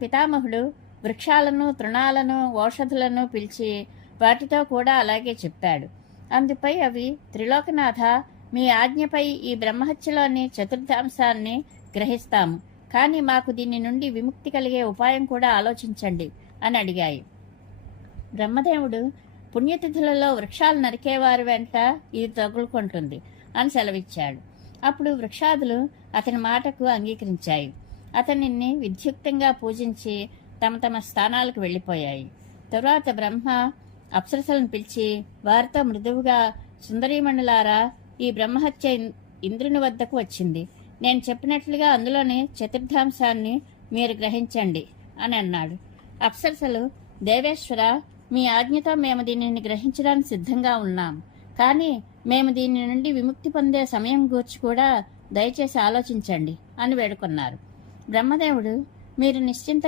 పితామహుడు వృక్షాలను, తృణాలను, ఓషధులను పిలిచి వాటితో కూడా అలాగే చెప్పాడు. అందుపై అవి, త్రిలోకనాథ, మీ ఆజ్ఞపై ఈ బ్రహ్మహత్యలోని చతుర్థాంశాన్ని గ్రహిస్తాము, కానీ మాకు దీని నుండి విముక్తి కలిగే ఉపాయం కూడా ఆలోచించండి అని అడిగాయి. బ్రహ్మదేవుడు, పుణ్యతిథులలో వృక్షాలు నరికేవారి వెంట ఇది తగులుకుంటుంది అని సెలవిచ్చాడు. అప్పుడు వృక్షాదులు అతని మాటకు అంగీకరించాయి. అతనిని విద్యుక్తంగా పూజించి తమ తమ స్థానాలకు వెళ్ళిపోయాయి. తరువాత బ్రహ్మ అప్సరసలను పిలిచి వారితో మృదువుగా, సుందరీమణులారా, ఈ బ్రహ్మహత్య ఇంద్రుని వద్దకు వచ్చింది. నేను చెప్పినట్లుగా అందులోని చతుర్థాంశాన్ని మీరు గ్రహించండి అని అన్నాడు. అప్సరసలు, దేవేశ్వర, మీ ఆజ్ఞతో మేము దీనిని గ్రహించడానికి సిద్ధంగా ఉన్నాం, కానీ మేము దీని నుండి విముక్తి పొందే సమయం గూర్చి కూడా దయచేసి ఆలోచించండి అని వేడుకొన్నారు. బ్రహ్మదేవుడు, మీరు నిశ్చింత